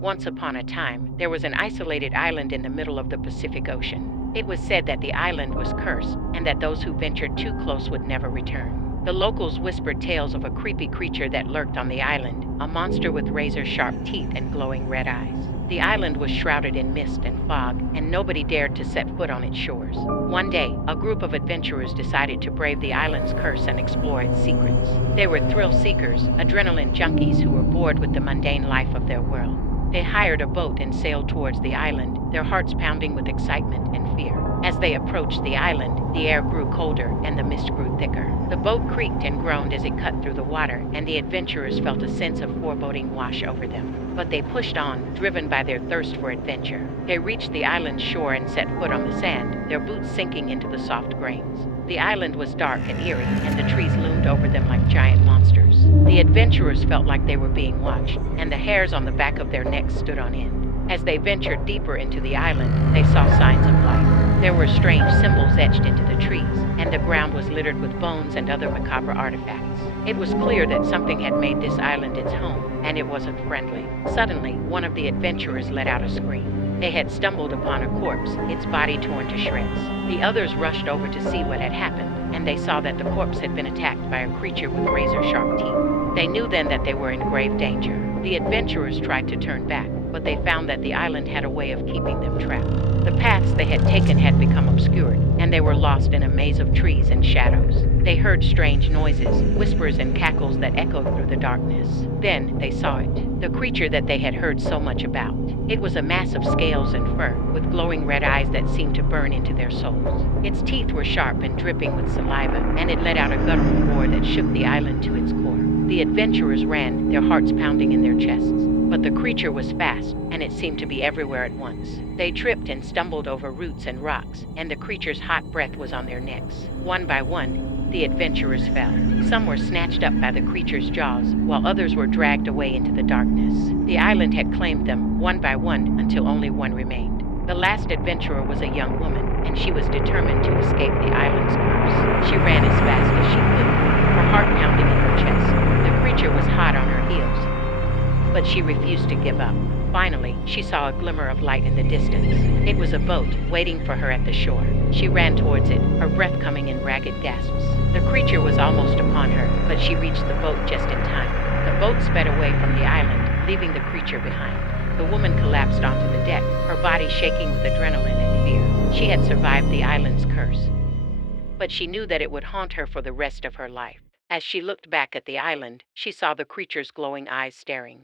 Once upon a time, there was an isolated island in the middle of the Pacific Ocean. It was said that the island was cursed and that those who ventured too close would never return. The locals whispered tales of a creepy creature that lurked on the island, a monster with razor-sharp teeth and glowing red eyes. The island was shrouded in mist and fog, and nobody dared to set foot on its shores. One day, a group of adventurers decided to brave the island's curse and explore its secrets. They were thrill seekers, adrenaline junkies who were bored with the mundane life of their world. They hired a boat and sailed towards the island, their hearts pounding with excitement and fear. As they approached the island, the air grew colder and the mist grew thicker. The boat creaked and groaned as it cut through the water, and the adventurers felt a sense of foreboding wash over them. But they pushed on, driven by their thirst for adventure. They reached the island's shore and set foot on the sand, their boots sinking into the soft grains. The island was dark and eerie, and the trees loomed over them like giant monsters. The adventurers felt like they were being watched, and the hairs on the back of their necks stood on end. As they ventured deeper into the island, they saw signs of life. There were strange symbols etched into the trees, and the ground was littered with bones and other macabre artifacts. It was clear that something had made this island its home, and it wasn't friendly. Suddenly, one of the adventurers let out a scream. They had stumbled upon a corpse, its body torn to shreds. The others rushed over to see what had happened, and they saw that the corpse had been attacked by a creature with razor-sharp teeth. They knew then that they were in grave danger. The adventurers tried to turn back, but they found that the island had a way of keeping them trapped. The paths they had taken had become obscured, and they were lost in a maze of trees and shadows. They heard strange noises, whispers and cackles that echoed through the darkness. Then they saw it, the creature that they had heard so much about. It was a mass of scales and fur, with glowing red eyes that seemed to burn into their souls. Its teeth were sharp and dripping with saliva, and it let out a guttural roar that shook the island to its core. The adventurers ran, their hearts pounding in their chests. But the creature was fast, and it seemed to be everywhere at once. They tripped and stumbled over roots and rocks, and the creature's hot breath was on their necks. One by one, the adventurers fell. Some were snatched up by the creature's jaws, while others were dragged away into the darkness. The island had claimed them, one by one, until only one remained. The last adventurer was a young woman, and she was determined to escape the island's curse. She ran as fast as she could, her heart pounding in her chest. The creature was hot on her heels, but she refused to give up. Finally, she saw a glimmer of light in the distance. It was a boat, waiting for her at the shore. She ran towards it, her breath coming in ragged gasps. The creature was almost upon her, but she reached the boat just in time. The boat sped away from the island, leaving the creature behind. The woman collapsed onto the deck, her body shaking with adrenaline and fear. She had survived the island's curse, but she knew that it would haunt her for the rest of her life. As she looked back at the island, she saw the creature's glowing eyes staring.